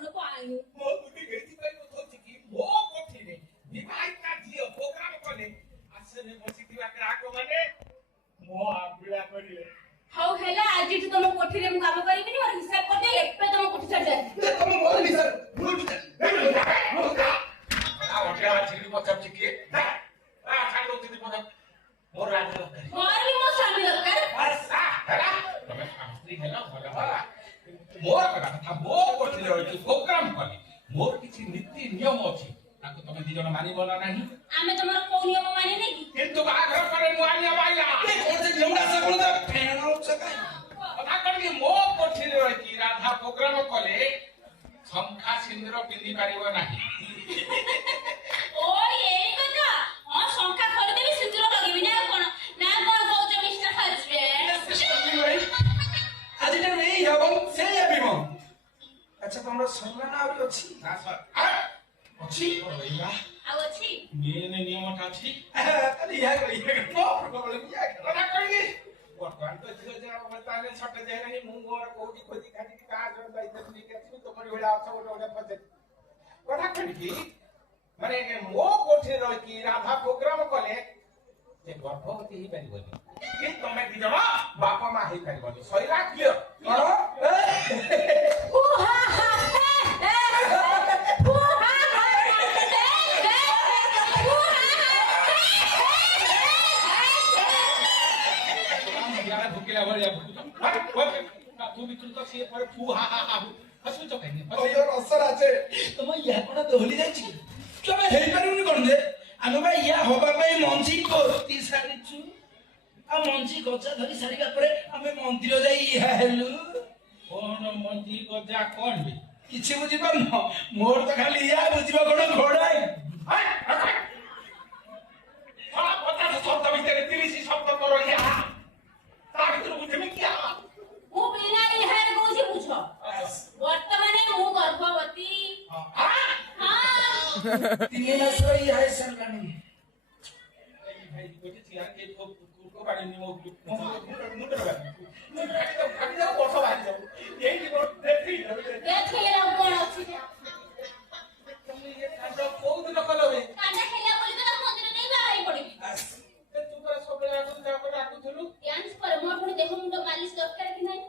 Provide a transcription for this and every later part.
कौन पाई मो बुद्धि गेती पाई तो कि मो कोठी रे विवाहिता झियो प्रोग्राम कले आसने बसिथिबा ग्राहक माने मो आबिला करिले हाउ हेला आज तू तुम कोठी रे मु काम करिबिनी और हिसाब कर दे एपे तुम कोठी छाड़ जा तुम बोल नी सर भूल आ ओटा छिली पचाप छिके आ छाड़ दो तिनी पचाप मोर राज दरकार मोर भी मो स्वामी दरकार आसा हेला तमे शास्त्री हेला भला मोर कथा मो कोठी रे प्रोग्राम कले मोर किछि नीति नियम अछि ताको तमे दी जण मानिबो ना नाही आमे तमर को नियम माने नै कि किंतु बाघर करे मु आनिया बाइला ए कोन से लेउडा से कोन दा फेणो सकाय कथा करबी मो कोठी रे कि राधा प्रोग्राम कले शंखा सिंदूर पिंदी पारिबो नाही ओ एई कथा हां शंका खरी देबी सिंदूर लगेबी ना कोन कहउछ मिस्टर हस्बैंड आज टा नहीं हबन से अभिमो अच्छा तुमरा सम्मान आउरी अछि ना सर अछि ओइला आ अछि मेन नियम ता अछि खाली या नो प्रॉब्लम या कथा करबी वर्तमान तो झियो जे बताले छटे जाय नाही मु मोर कोठी खोजी खाटी का जण दायित्व निके अछि तमरी वेला आछ गोटे पछे कथा करबी माने मो कोठी रे कि राधा प्रोग्राम कले जे गर्भवती ही परिबनी कि तमे दी जण बापा मा ही परिबनी सइला क्लियर ओ हा हा भुकेला भरिया तू भी तो से पर फू हा हा हा हसु तो कहनी ओयो असर आछे तुम या कोन दोहली जायछि तमे हेइ परिउनी कोन जे आमे बा या होबा पई मंजी कोती सारिछु आ मंजी गजा धरी सारिका परे आमे मंदिर जाई या हेलु कोन मंजी गजा कोन बे किछि बुझि पर न मोर तो खाली या बुझिबा कोन घोड़ाई हाय साला पता से शब्द भीतर 30 शब्द करो या ता भीतर बुझे में क्या मु बिना इहार कोसी पूछो वर्तमाने मु गर्भवती हां 3 मास रही है सरलानी भाई कोठी थिया के को बाड़ी नि मो मुंड तो खाली जाओ वर्ष बाहर जाओ यही की देखी देखिला कोन अछि तुम ये कांड कोउ दिन कलबे कांडा खेला बोली तो मंदिर नहीं बाहर पड़िबी तू पर सब आगु जा पर आगु थलु डांस पर मोर पुनी देखो मुंड मालिश दरकार कि नहीं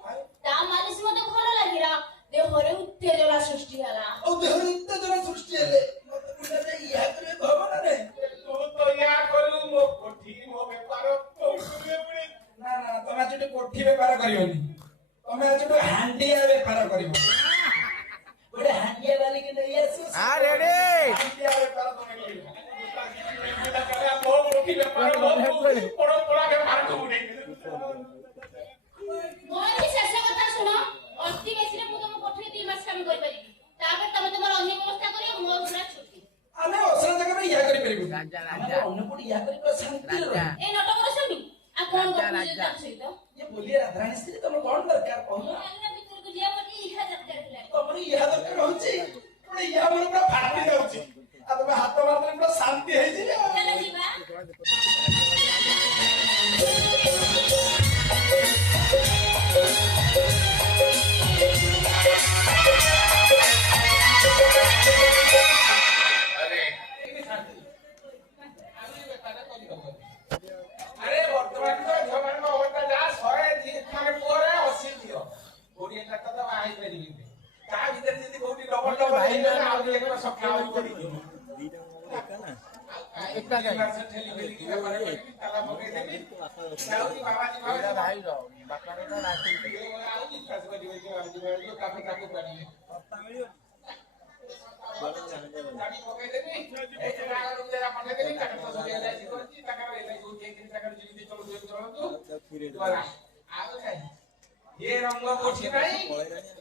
ता मालिश मते भलो लागिरा देहरे उत्तेजना सृष्टि हला ओ देहर उत्तेजना सृष्टि हेले मते बुझा जे या करे भवन रे तू तो या करू मो कोठी मो व्यापार तो करे पड़े ना ना तमे आजटे कोठी व्यापार करियोनी तमे आजटे हांडिया व्यापार करिवो ओडे हांडिया वाली के नहीं आसु आ रेडी हांडिया व्यापार तमे मो कोठी व्यापार बड़ बड़ा व्यापार को नहीं मोर भी शेष कथा सुनो अति बेसी रे मु तुम कोठी 3 मास काम करि परिबी तापर तमे तमर अन्य व्यवस्था करियो मोर पूरा छुट्टी आमे असरा जगह में या करि परिबो राजा राजा अन्य कोठी या करि पर शांति रे ए नटक रसमी आ कोन गपुजे ता सहित ये बोलिए राधारानी स्त्री तुम कौन दरकार कहू अन्य भीतर को जिया मती इहा दरकार थिला तमरी या दरकार होची पुणे या मन पूरा फाटी जाउची आ तमे हाथ मारले पूरा शांति हेई जी चला जीवा अरे इनी शांति आमी व्यापार करी हो अरे वर्तमान तो जमाना में होता जा 100 दिन माने पूरा 80 दियो कोडी का तो आई परिबी ता भीतर जदी कोडी डबल हेई ना आ एक सप्ताह करी एकटा जाय ठेली बेली की व्यापार करी ताला मगे देबी साउदी बाबाजी भाई भाई रो बाकारे तो राखी ଆଉ ବିଶ୍ୱାସ କରିବେ କି ଆଜି ଯୋଉ କାଫେ କାକୁ କରିବେ ଗାଡି ପକେଇଦେବି ଏଇ ଯେ ଆଗରୁ ଯେ ପଠେଇ ଦେବି କାଟ ତ ସରିଆ ଯାଇଚି କରିଛି ତାଙ୍କର ଏଇ ଯୋଉ ଯେ ତିନି ତାଙ୍କର ଯେମିତି ଚଳନ୍ତୁ ଦ୍ୱାରା ଆଉ ନାହିଁ ଏ ରଙ୍ଗ କୋଠି ନାହିଁ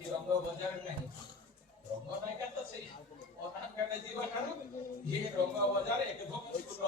ଏ ରଙ୍ଗ ବଜାର ନାହିଁ ରଙ୍ଗ ନାଇକା ତ ସେଇ ଅନାକାରେ ଜୀବନ ଏ ରଙ୍ଗ ବଜାର ଏକ ଧୋକ ସୁର